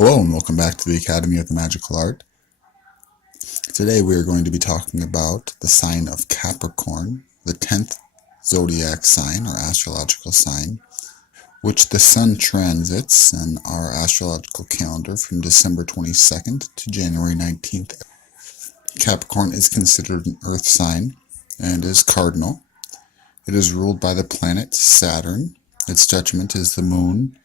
Hello and welcome back to the Academy of the Magical Art. Today we are going to be talking about the sign of Capricorn, the 10th zodiac sign or astrological sign, which the sun transits in our astrological calendar from December 22nd to January 19th. Capricorn is considered an earth sign and is cardinal. It is ruled by the planet Saturn. Its judgment is the moon.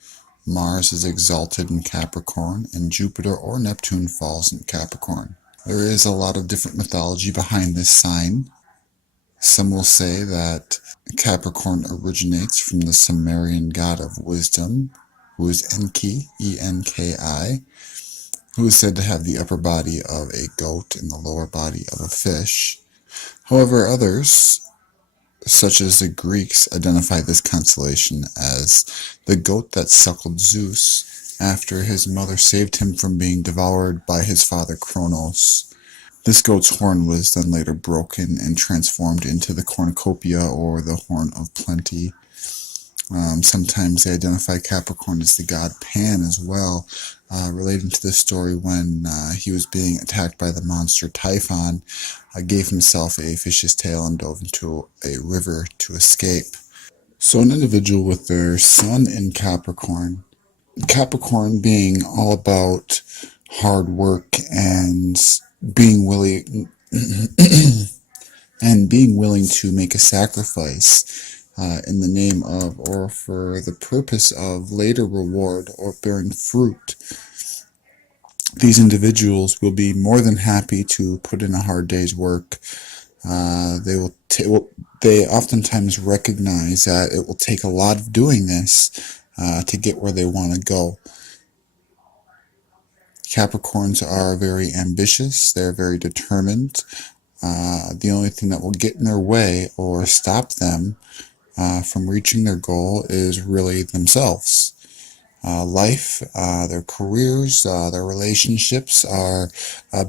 Mars is exalted in Capricorn, and Jupiter or Neptune falls in Capricorn. There is a lot of different mythology behind this sign. Some will say that Capricorn originates from the Sumerian god of wisdom, who is Enki, E-N-K-I, who is said to have the upper body of a goat and the lower body of a fish. However, others, such as the Greeks, identify this constellation as the goat that suckled Zeus after his mother saved him from being devoured by his father Kronos. This goat's horn was then later broken and transformed into the cornucopia, or the horn of plenty. Sometimes they identify Capricorn as the god Pan as well, relating to the story when he was being attacked by the monster Typhon, gave himself a fish's tail and dove into a river to escape. So an individual with their sun in Capricorn, Capricorn being all about hard work and being willing to make a sacrifice in the name of, or for the purpose of, later reward or bearing fruit. These individuals will be more than happy to put in a hard day's work. They oftentimes recognize that it will take a lot of doing this to get where they want to go. Capricorns are very ambitious. They're very determined. The only thing that will get in their way or stop them from reaching their goal is really themselves. Life, their careers, their relationships are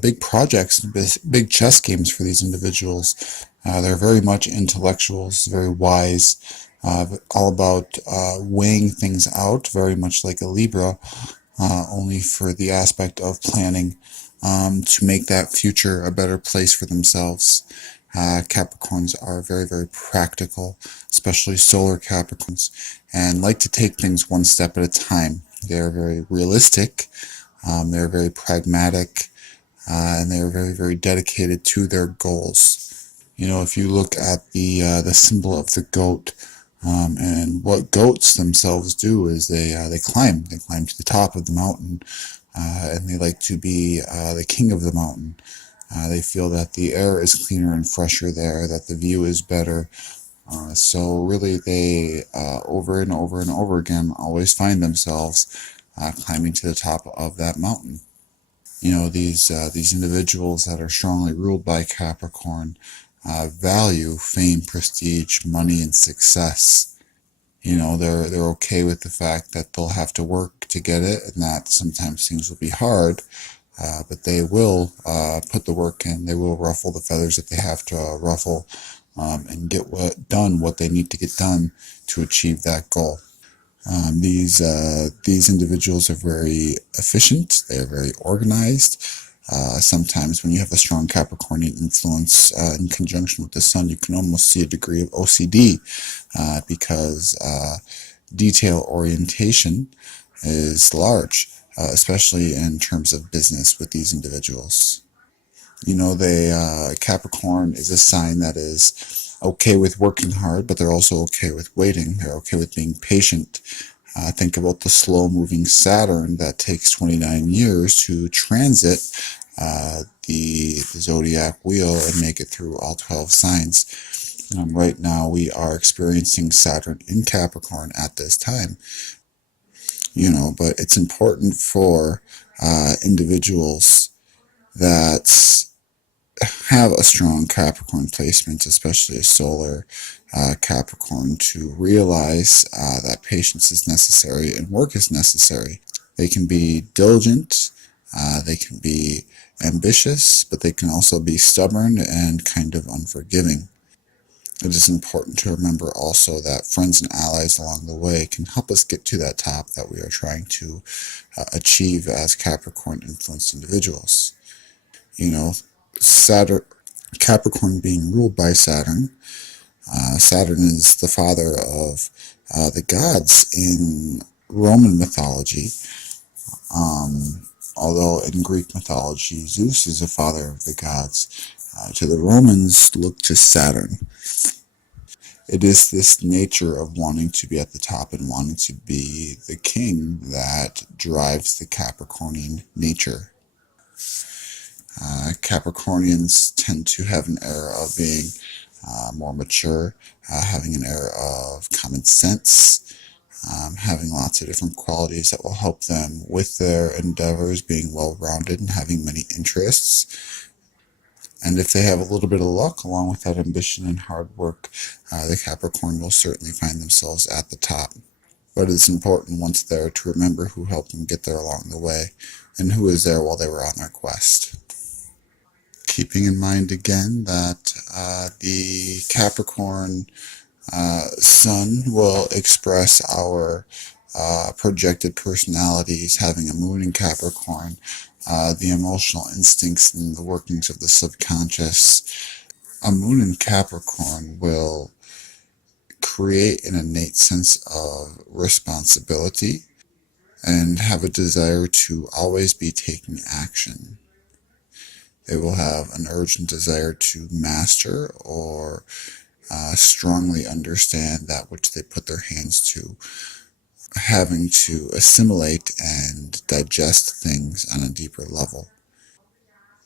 big projects, big chess games for these individuals. They're very much intellectuals, very wise, all about weighing things out, very much like a Libra, only for the aspect of planning to make that future a better place for themselves. Capricorns are very, very practical, especially solar Capricorns, and like to take things one step at a time. They're very realistic, they're very pragmatic, and they're very, very dedicated to their goals. You know, if you look at the symbol of the goat, and what goats themselves do is they climb to the top of the mountain, and they like to be the king of the mountain. They feel that the air is cleaner and fresher there, that the view is better. So really they, over and over and over again, always find themselves climbing to the top of that mountain. You know, these individuals that are strongly ruled by Capricorn value fame, prestige, money, and success. You know, they're okay with the fact that they'll have to work to get it, and that sometimes things will be hard. But they will put the work in. They will ruffle the feathers that they have to ruffle, and get done what they need to get done to achieve that goal. These individuals are very efficient. They are very organized. Sometimes when you have a strong Capricornian influence in conjunction with the sun, you can almost see a degree of OCD, because detail orientation is large, especially in terms of business with these individuals. You know, Capricorn is a sign that is okay with working hard, but they're also okay with waiting. They're okay with being patient. Think about the slow-moving Saturn that takes 29 years to transit the zodiac wheel and make it through all 12 signs. Right now, we are experiencing Saturn in Capricorn at this time. You know, but it's important for individuals that have a strong Capricorn placement, especially a solar Capricorn, to realize that patience is necessary and work is necessary. They can be diligent, they can be ambitious, but they can also be stubborn and kind of unforgiving. It is important to remember also that friends and allies along the way can help us get to that top that we are trying to achieve as Capricorn influenced individuals. You know, Saturn, Capricorn being ruled by Saturn. Saturn is the father of the gods in Roman mythology. Although in Greek mythology, Zeus is the father of the gods. To the Romans, look to Saturn. It is this nature of wanting to be at the top and wanting to be the king that drives the Capricornian nature. Capricornians tend to have an air of being more mature, having an air of common sense, having lots of different qualities that will help them with their endeavors, being well rounded and having many interests. And if they have a little bit of luck, along with that ambition and hard work, the Capricorn will certainly find themselves at the top. But it's important once there to remember who helped them get there along the way and who was there while they were on their quest. Keeping in mind again that the Capricorn sun will express our projected personalities, having a moon in Capricorn, the emotional instincts and the workings of the subconscious. A moon in Capricorn will create an innate sense of responsibility and have a desire to always be taking action. They will have an urgent desire to master or strongly understand that which they put their hands to, having to assimilate and digest things on a deeper level.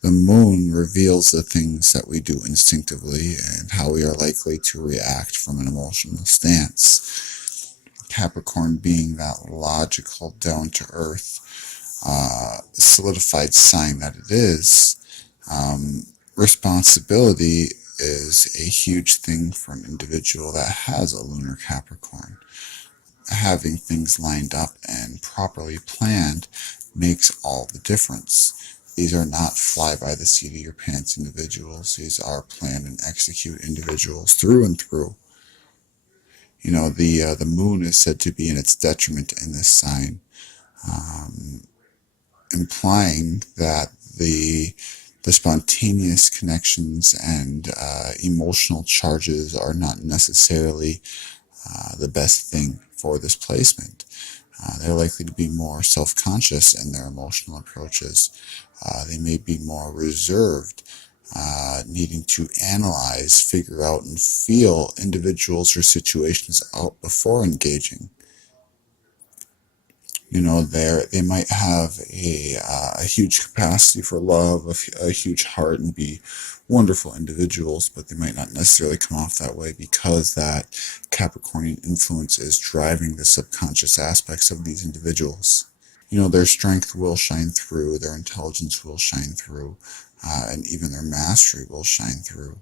The moon reveals the things that we do instinctively and how we are likely to react from an emotional stance. Capricorn being that logical, down to earth, solidified sign that it is, responsibility is a huge thing for an individual that has a lunar Capricorn. Having things lined up and properly planned makes all the difference. These are not fly by the seat of your pants individuals. These are plan and execute individuals through and through. You know, the moon is said to be in its detriment in this sign, implying that the spontaneous connections and emotional charges are not necessarily the best thing for this placement. They're likely to be more self-conscious in their emotional approaches. They may be more reserved, needing to analyze, figure out, and feel individuals or situations out before engaging. You know, they might have a huge capacity for love, a huge heart, and be wonderful individuals, but they might not necessarily come off that way because that Capricornian influence is driving the subconscious aspects of these individuals. You know, their strength will shine through, their intelligence will shine through, and even their mastery will shine through.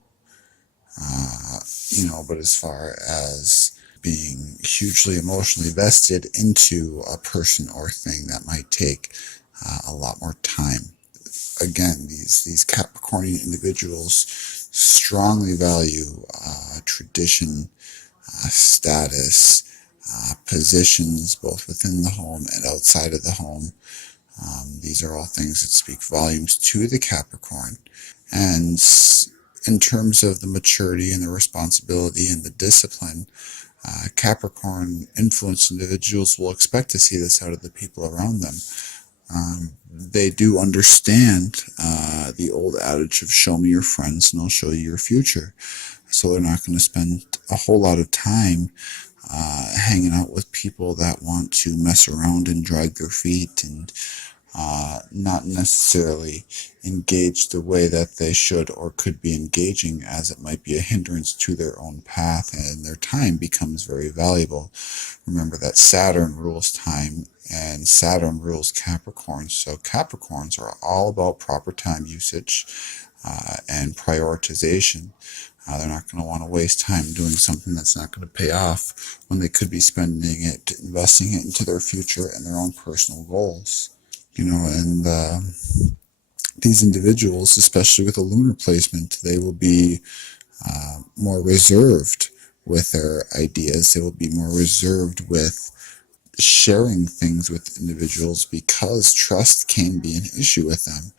But as far as being hugely emotionally vested into a person or thing, that might take a lot more time. Again, these Capricornian individuals strongly value tradition, status, positions both within the home and outside of the home. These are all things that speak volumes to the Capricorn. And in terms of the maturity and the responsibility and the discipline, Capricorn influenced individuals will expect to see this out of the people around them. They do understand the old adage of show me your friends and I'll show you your future. So they're not going to spend a whole lot of time hanging out with people that want to mess around and drag their feet and not necessarily engage the way that they should or could be engaging, as it might be a hindrance to their own path and their time becomes very valuable. Remember that Saturn rules time and Saturn rules Capricorn, so Capricorns are all about proper time usage and prioritization. They're not going to want to waste time doing something that's not going to pay off when they could be spending it, investing it into their future and their own personal goals. And these individuals, especially with a lunar placement, they will be more reserved with their ideas. They will be more reserved with sharing things with individuals because trust can be an issue with them.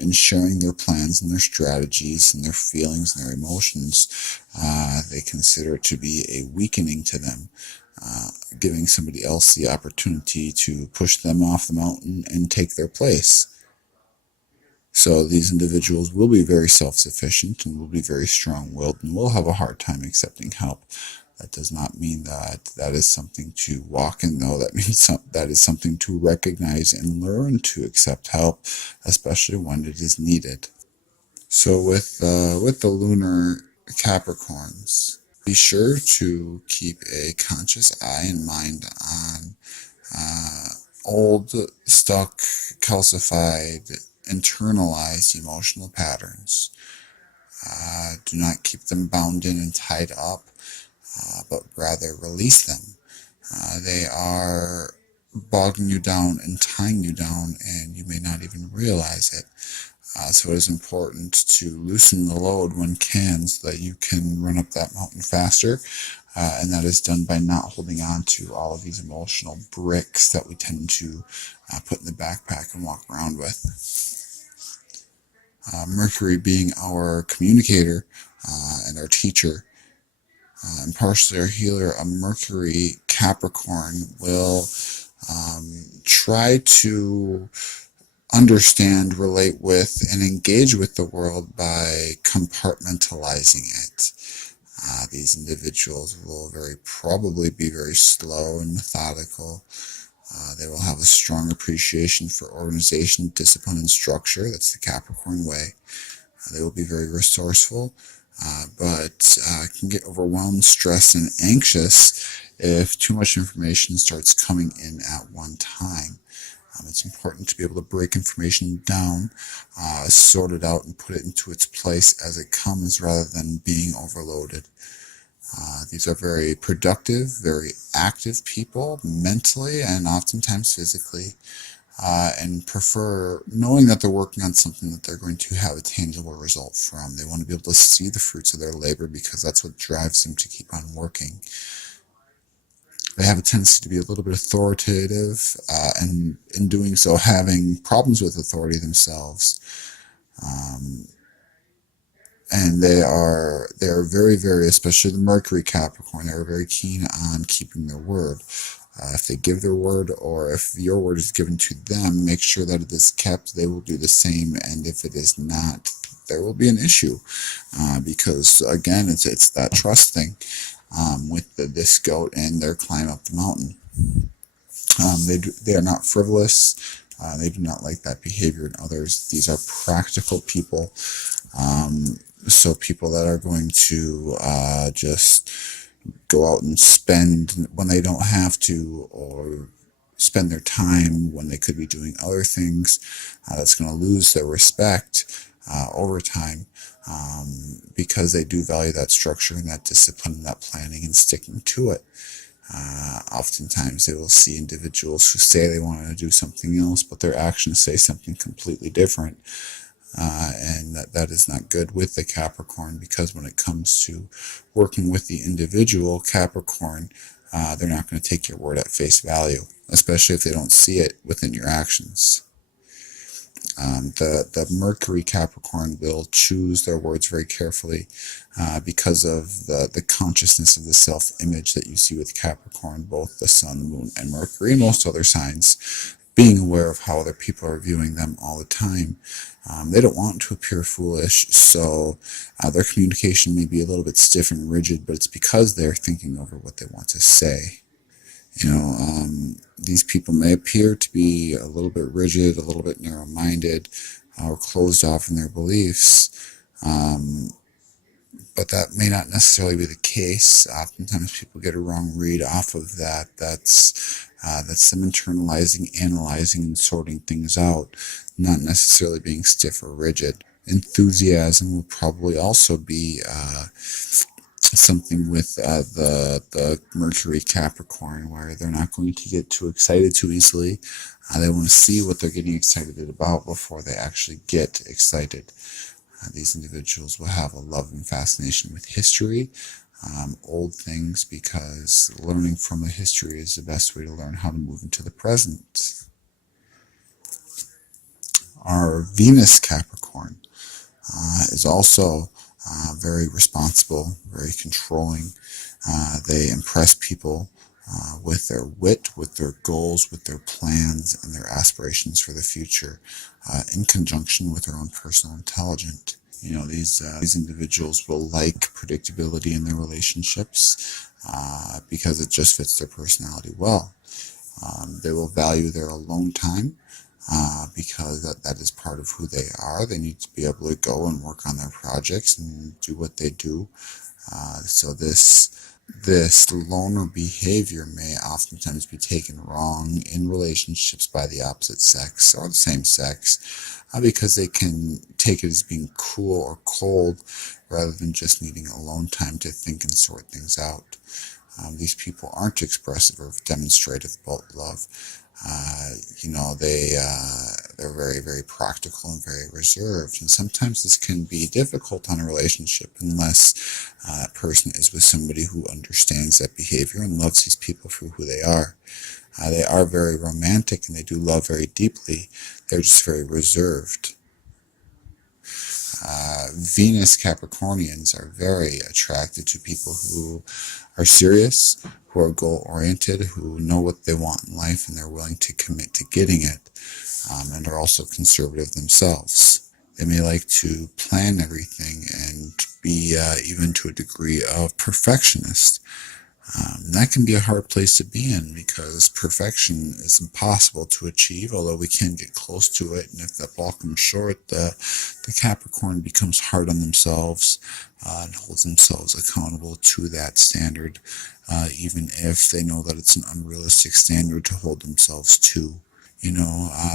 In sharing their plans and their strategies and their feelings and their emotions, they consider it to be a weakening to them, giving somebody else the opportunity to push them off the mountain and take their place. So these individuals will be very self-sufficient and will be very strong-willed and will have a hard time accepting help. That does not mean that that is something to walk in, though. That means that is something to recognize and learn to accept help, especially when it is needed. So with the lunar Capricorns, be sure to keep a conscious eye and mind on uh, old, stuck, calcified, internalized emotional patterns. Do not keep them bound in and tied up, but rather release them. They are bogging you down and tying you down, and you may not even realize it. So it is important to loosen the load when can so that you can run up that mountain faster. And that is done by not holding on to all of these emotional bricks that we tend to put in the backpack and walk around with. Mercury being our communicator and our teacher, and partially our healer, a Mercury Capricorn will try to understand, relate with, and engage with the world by compartmentalizing it. These individuals will very probably be very slow and methodical. They will have a strong appreciation for organization, discipline, and structure. That's the Capricorn way. They will be very resourceful, but can get overwhelmed, stressed, and anxious if too much information starts coming in at one time. It's important to be able to break information down, sort it out, and put it into its place as it comes rather than being overloaded. These are very productive, very active people mentally and oftentimes physically, and prefer knowing that they're working on something that they're going to have a tangible result from. They want to be able to see the fruits of their labor because that's what drives them to keep on working. They have a tendency to be a little bit authoritative, and in doing so, having problems with authority themselves. Um, and they are very, very, especially the Mercury Capricorn, they are very keen on keeping their word. If they give their word, or if your word is given to them, make sure that it is kept. They will do the same, and if it is not, there will be an issue, because again, it's that trust thing. With this goat and their climb up the mountain. They are not frivolous. They do not like that behavior in others. These are practical people. So people that are going to just go out and spend when they don't have to, or spend their time when they could be doing other things. That's going to lose their respect over time, because they do value that structure and that discipline and that planning and sticking to it. Oftentimes they will see individuals who say they want to do something else, but their actions say something completely different. And that is not good with the Capricorn, because when it comes to working with the individual Capricorn, they're not going to take your word at face value, especially if they don't see it within your actions. The Mercury Capricorn will choose their words very carefully, because of the consciousness of the self-image that you see with Capricorn, both the Sun, Moon, and Mercury, and most other signs, being aware of how other people are viewing them all the time. They don't want to appear foolish, so their communication may be a little bit stiff and rigid, but it's because they're thinking over what they want to say. These people may appear to be a little bit rigid, a little bit narrow-minded, or closed off in their beliefs, but that may not necessarily be the case. Oftentimes people get a wrong read off of that. That's them internalizing, analyzing, and sorting things out, not necessarily being stiff or rigid. Enthusiasm will probably also be something with the Mercury Capricorn, where they're not going to get too excited too easily. They want to see what they're getting excited about before they actually get excited. These individuals will have a love and fascination with history, old things, because learning from the history is the best way to learn how to move into the present. Our Venus Capricorn is also very responsible, very controlling. They impress people with their wit, with their goals, with their plans, and their aspirations for the future, in conjunction with their own personal intelligence. These individuals will like predictability in their relationships because it just fits their personality well. They will value their alone time because that is part of who they are. They need to be able to go and work on their projects and do what they do. So this loner behavior may oftentimes be taken wrong in relationships by the opposite sex or the same sex, because they can take it as being cool or cold rather than just needing alone time to think and sort things out. These people aren't expressive or demonstrative about love. They're very, very practical and very reserved. And sometimes this can be difficult on a relationship unless that person is with somebody who understands that behavior and loves these people for who they are. They are very romantic and they do love very deeply. They're just very reserved. Venus Capricornians are very attracted to people who are serious, who are goal-oriented, who know what they want in life, and they're willing to commit to getting it, and are also conservative themselves. They may like to plan everything and be even to a degree of perfectionist. That can be a hard place to be in because perfection is impossible to achieve, although we can get close to it. And if that ball comes short, the Capricorn becomes hard on themselves and holds themselves accountable to that standard, even if they know that it's an unrealistic standard to hold themselves to.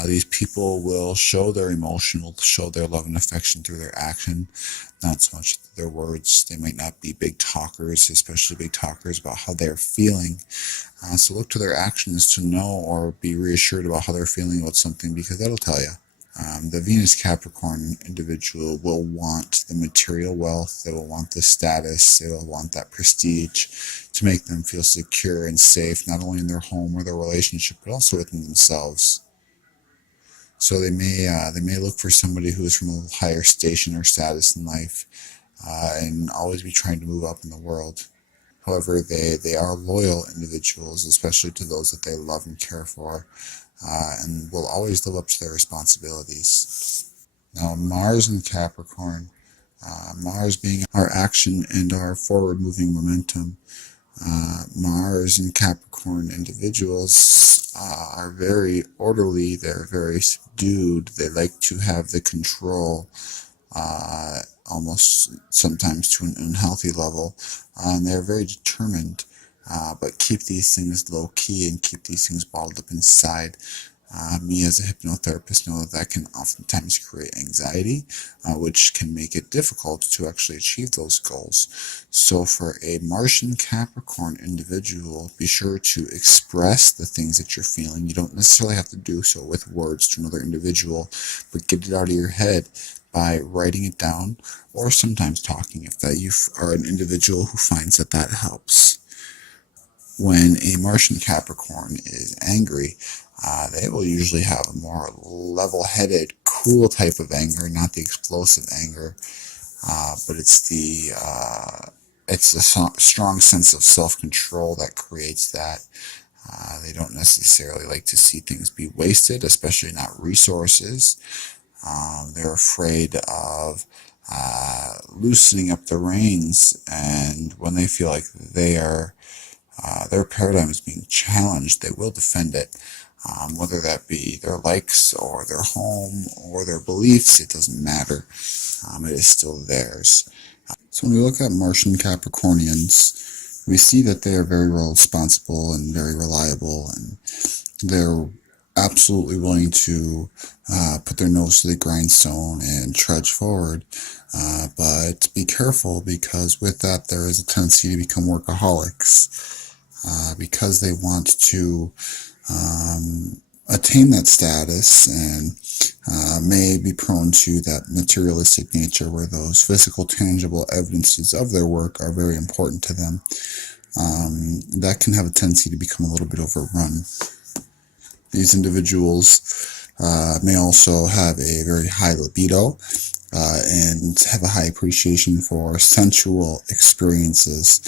These people will show their emotion, will show their love and affection through their action, not so much their words. They might not be big talkers, especially big talkers about how they're feeling. So look to their actions to know or be reassured about how they're feeling about something, because that'll tell you. The Venus Capricorn individual will want the material wealth, they will want the status, they will want that prestige to make them feel secure and safe, not only in their home or their relationship, but also within themselves. So they may look for somebody who is from a higher station or status in life, and always be trying to move up in the world. However, they are loyal individuals, especially to those that they love and care for, and will always live up to their responsibilities. Now, Mars in Capricorn, Mars being our action and our forward-moving momentum, Mars and Capricorn individuals are very orderly, they're very subdued, they like to have the control, almost sometimes to an unhealthy level, and they're very determined, but keep these things low key and keep these things bottled up inside. Me as a hypnotherapist know that can oftentimes create anxiety, which can make it difficult to actually achieve those goals. So for a Martian Capricorn individual, be sure to express the things that you're feeling. You don't necessarily have to do so with words to another individual, but get it out of your head by writing it down, or sometimes talking if that you are an individual who finds that helps. When a Martian Capricorn is angry, they will usually have a more level-headed, cool type of anger, not the explosive anger, but it's a strong sense of self-control that creates that. They don't necessarily like to see things be wasted, especially not resources. They're afraid of loosening up the reins, and when they feel like their paradigm is being challenged, they will defend it. Whether that be their likes or their home or their beliefs, it doesn't matter. It is still theirs. So when we look at Martian Capricornians, we see that they are very responsible and very reliable, and they're absolutely willing to put their nose to the grindstone and trudge forward. But be careful, because with that there is a tendency to become workaholics, because they want to attain that status and may be prone to that materialistic nature where those physical, tangible evidences of their work are very important to them. That can have a tendency to become a little bit overrun. These individuals may also have a very high libido and have a high appreciation for sensual experiences.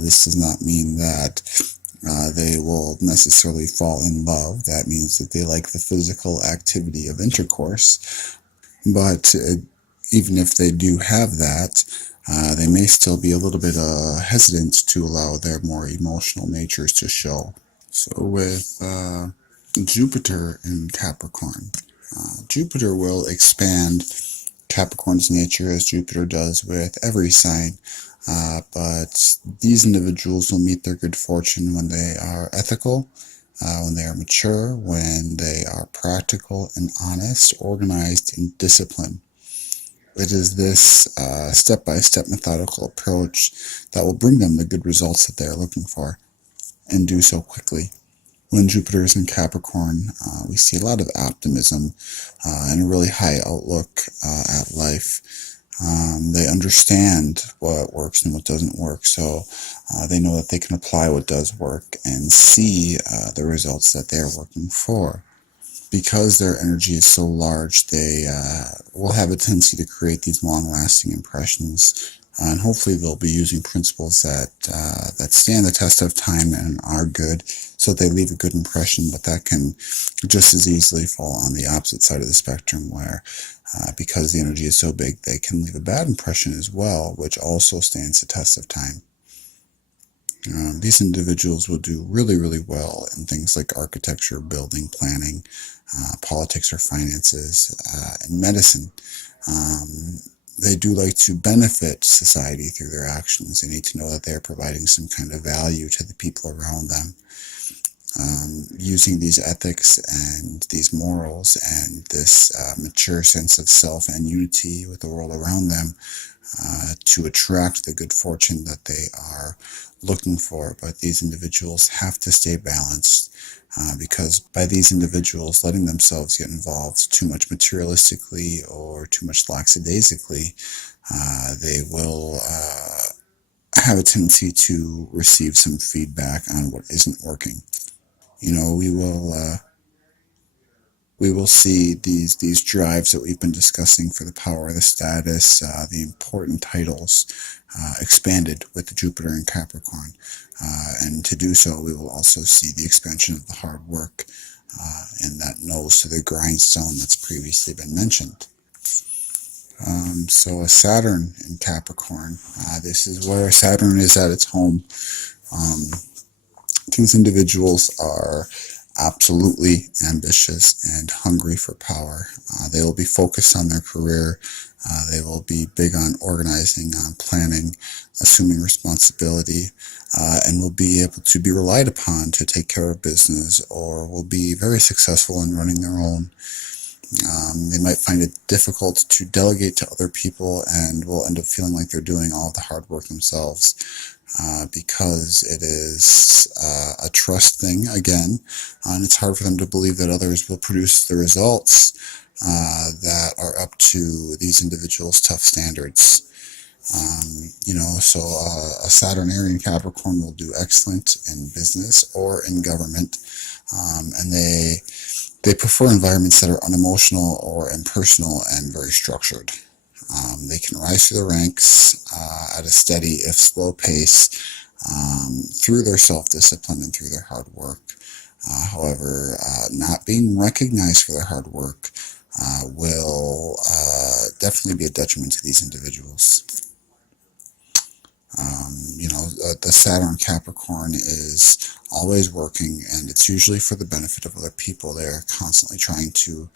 This does not mean that they will necessarily fall in love. That means that they like the physical activity of intercourse. But even if they do have that, they may still be a little bit hesitant to allow their more emotional natures to show. So with Jupiter in Capricorn, Jupiter will expand Capricorn's nature as Jupiter does with every sign. But these individuals will meet their good fortune when they are ethical, when they are mature, when they are practical and honest, organized, and disciplined. It is this step-by-step methodical approach that will bring them the good results that they are looking for, and do so quickly. When Jupiter is in Capricorn, we see a lot of optimism and a really high outlook at life. They understand what works and what doesn't work, so they know that they can apply what does work and see the results that they're working for. Because their energy is so large, they will have a tendency to create these long-lasting impressions, and hopefully they'll be using principles that stand the test of time and are good, so that they leave a good impression. But that can just as easily fall on the opposite side of the spectrum, where because the energy is so big, they can leave a bad impression as well, which also stands the test of time. These individuals will do really, really well in things like architecture, building, planning, politics or finances, and medicine. They do like to benefit society through their actions. They need to know that they're providing some kind of value to the people around them. Using these ethics and these morals and this mature sense of self and unity with the world around them to attract the good fortune that they are looking for. But these individuals have to stay balanced because by these individuals letting themselves get involved too much materialistically or too much lackadaisically, they will have a tendency to receive some feedback on what isn't working. We will see these drives that we've been discussing for the power, the status, the important titles expanded with the Jupiter in Capricorn. And to do so, we will also see the expansion of the hard work and that nose to the grindstone that's previously been mentioned. So a Saturn in Capricorn, this is where Saturn is at its home. These individuals are absolutely ambitious and hungry for power. They will be focused on their career. They will be big on organizing, on planning, assuming responsibility, and will be able to be relied upon to take care of business, or will be very successful in running their own. They might find it difficult to delegate to other people and will end up feeling like they're doing all the hard work themselves. Because it is a trust thing again, and it's hard for them to believe that others will produce the results that are up to these individuals' tough standards. So a Saturnarian Capricorn will do excellent in business or in government, and they prefer environments that are unemotional or impersonal and very structured. They can rise through the ranks at a steady, if slow pace, through their self-discipline and through their hard work. However, not being recognized for their hard work will definitely be a detriment to these individuals. The Saturn Capricorn is always working, and it's usually for the benefit of other people. They're constantly trying to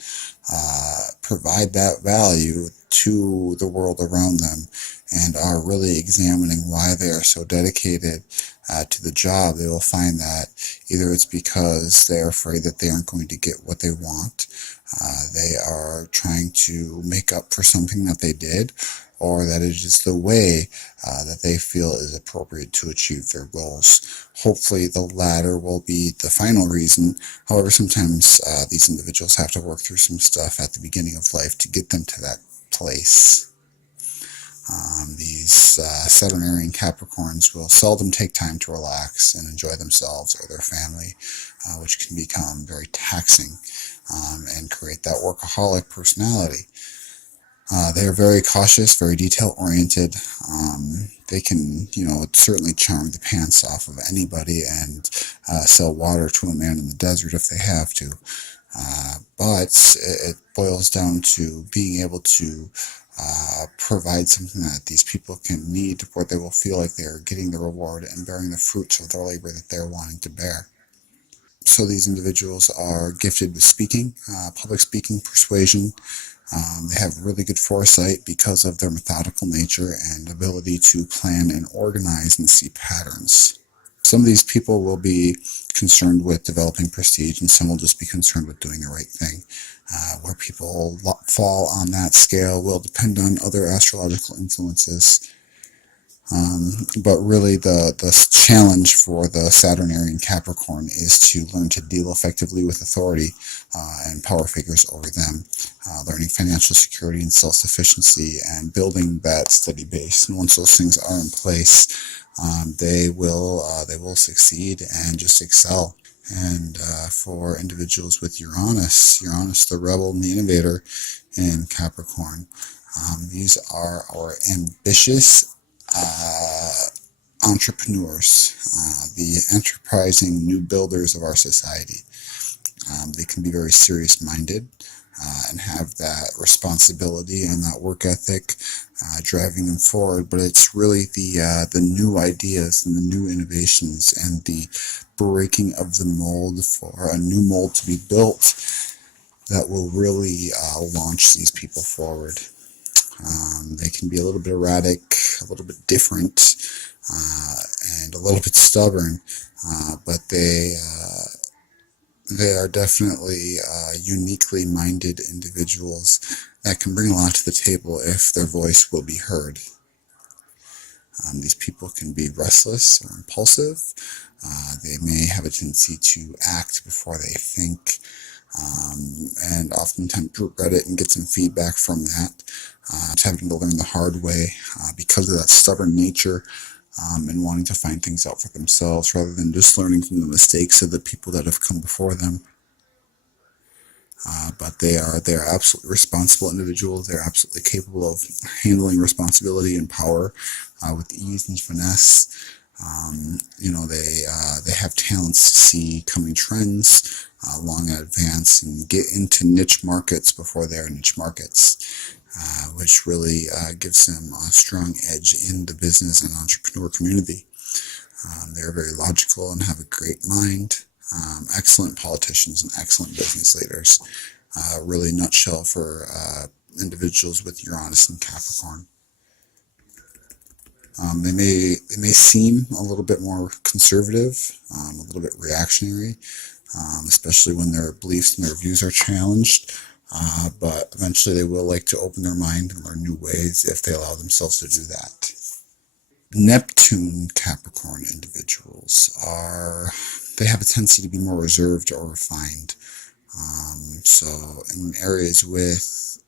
provide that value to the world around them, and are really examining why they are so dedicated to the job. They will find that either it's because they're afraid that they aren't going to get what they want, They are trying to make up for something that they did, or that it is the way that they feel is appropriate to achieve their goals. Hopefully, the latter will be the final reason. However, sometimes these individuals have to work through some stuff at the beginning of life to get them to that place. These Saturnarian Capricorns will seldom take time to relax and enjoy themselves or their family, which can become very taxing and create that workaholic personality. They are very cautious, very detail-oriented. They can, certainly charm the pants off of anybody and sell water to a man in the desert if they have to. But it boils down to being able to provide something that these people can need, where they will feel like they're getting the reward and bearing the fruits of their labor that they're wanting to bear. So these individuals are gifted with speaking, public speaking, persuasion. They have really good foresight because of their methodical nature and ability to plan and organize and see patterns. Some of these people will be concerned with developing prestige, and some will just be concerned with doing the right thing. Where people fall on that scale will depend on other astrological influences. But really, the challenge for the Saturnarian Capricorn is to learn to deal effectively with authority and power figures over them, learning financial security and self-sufficiency, and building that steady base. And once those things are in place, they will succeed and just excel. And for individuals with Uranus, the rebel and the innovator in Capricorn, these are our ambitious entrepreneurs, the enterprising new builders of our society. They can be very serious-minded and have that responsibility and that work ethic driving them forward. But it's really the new ideas and the new innovations and the breaking of the mold for a new mold to be built that will really launch these people forward. They can be a little bit erratic, a little bit different, and a little bit stubborn, but they are definitely uniquely minded individuals that can bring a lot to the table if their voice will be heard. These people can be restless or impulsive. They may have a tendency to act before they think, and oftentimes regret it and get some feedback from that. Having to learn the hard way because of that stubborn nature, and wanting to find things out for themselves rather than just learning from the mistakes of the people that have come before them. But they are absolutely responsible individuals. They're absolutely capable of handling responsibility and power with ease and finesse. They have talents to see coming trends long in advance and get into niche markets before they're niche markets, which really gives them a strong edge in the business and entrepreneur community. They're very logical and have a great mind. Excellent politicians and excellent business leaders. Really nutshell for individuals with Uranus and Capricorn. They may seem a little bit more conservative, a little bit reactionary, especially when their beliefs and their views are challenged. But eventually they will like to open their mind and learn new ways if they allow themselves to do that. Neptune Capricorn individuals they have a tendency to be more reserved or refined. So in areas with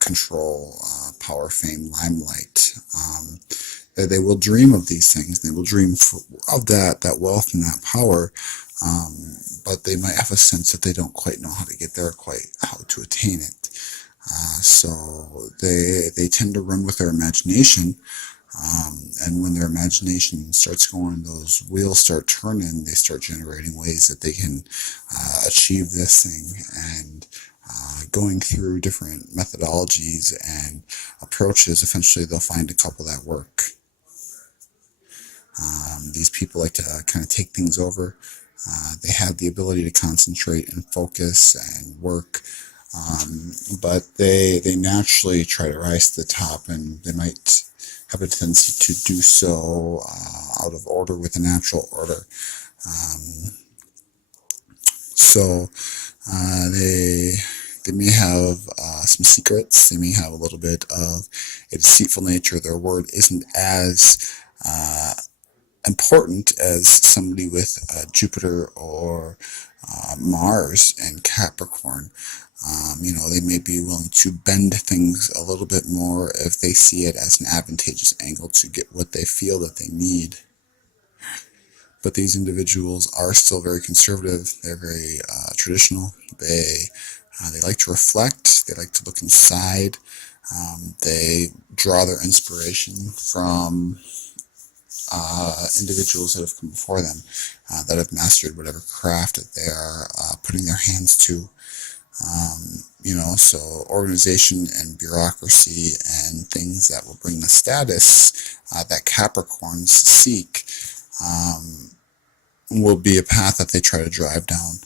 control, power, fame, limelight, they will dream of these things. They will dream of that wealth and that power, but they might have a sense that they don't quite know how to get there, quite how to attain it. So they tend to run with their imagination, and when their imagination starts going, those wheels start turning, they start generating ways that they can achieve this thing, and going through different methodologies and approaches, eventually they'll find a couple that work. These people like to kind of take things over. They have the ability to concentrate and focus and work, but they naturally try to rise to the top, and they might have a tendency to do so out of order with a natural order. So They may have some secrets. They may have a little bit of a deceitful nature. Their word isn't as important as somebody with Jupiter or Mars and Capricorn. They may be willing to bend things a little bit more if they see it as an advantageous angle to get what they feel that they need. But these individuals are still very conservative. They're very traditional. They like to reflect. They like to look inside. They draw their inspiration from individuals that have come before them, that have mastered whatever craft that they are putting their hands to. So organization and bureaucracy and things that will bring the status that Capricorns seek will be a path that they try to drive down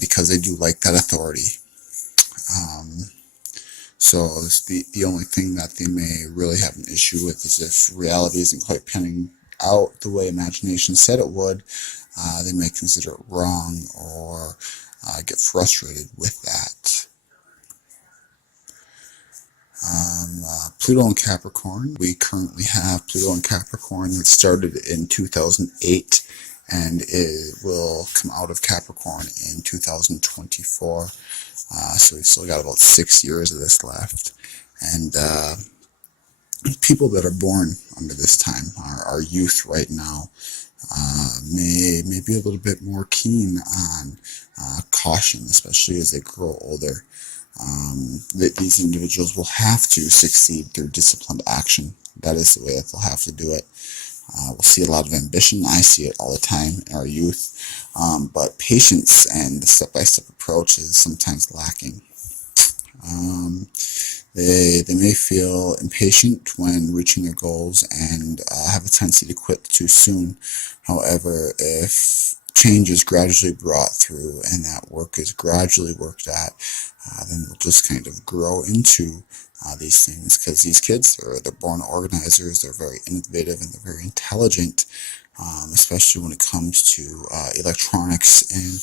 because they do like that authority. So the only thing that they may really have an issue with is if reality isn't quite panning out the way imagination said it would. They may consider it wrong or get frustrated with that. Pluto and Capricorn. We currently have Pluto and Capricorn that started in 2008 and it will come out of Capricorn in 2024. So we've still got about 6 years of this left. And people that are born under this time, our youth right now, may be a little bit more keen on caution, especially as they grow older. That these individuals will have to succeed through disciplined action. That is the way that they'll have to do it. We'll see a lot of ambition. I see it all the time in our youth. But patience and the step-by-step approach is sometimes lacking. They may feel impatient when reaching their goals and have a tendency to quit too soon. However, if change is gradually brought through and that work is gradually worked at, then they'll just kind of grow into these things, because these kids they're born organizers. They're very innovative and they're very intelligent, especially when it comes to electronics and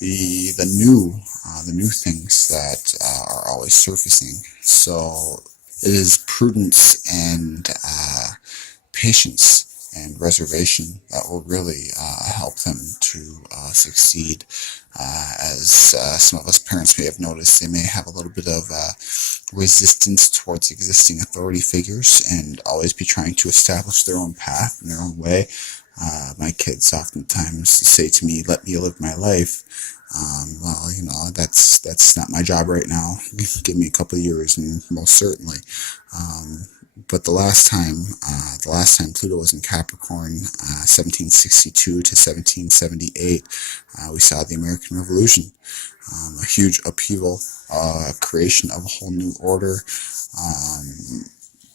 the new things that are always surfacing. So it is prudence and patience and reservation that will really help them to succeed. As some of us parents may have noticed, they may have a little bit of resistance towards existing authority figures and always be trying to establish their own path and their own way. My kids oftentimes say to me, "Let me live my life." Well, that's not my job right now. Give me a couple of years, and most certainly. But the last time Pluto was in Capricorn, 1762 to 1778, we saw the American Revolution, a huge upheaval, creation of a whole new order.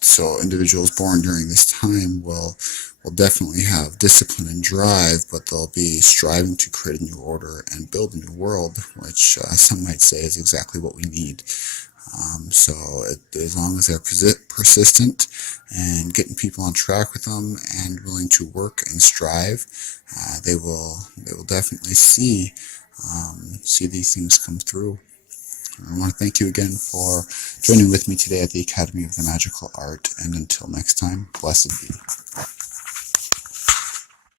So individuals born during this time will definitely have discipline and drive, but they'll be striving to create a new order and build a new world, which some might say is exactly what we need. As long as they're persistent and getting people on track with them and willing to work and strive, they will definitely see these things come through. I want to thank you again for joining with me today at the Academy of the Magical Art, and until next time, blessed be.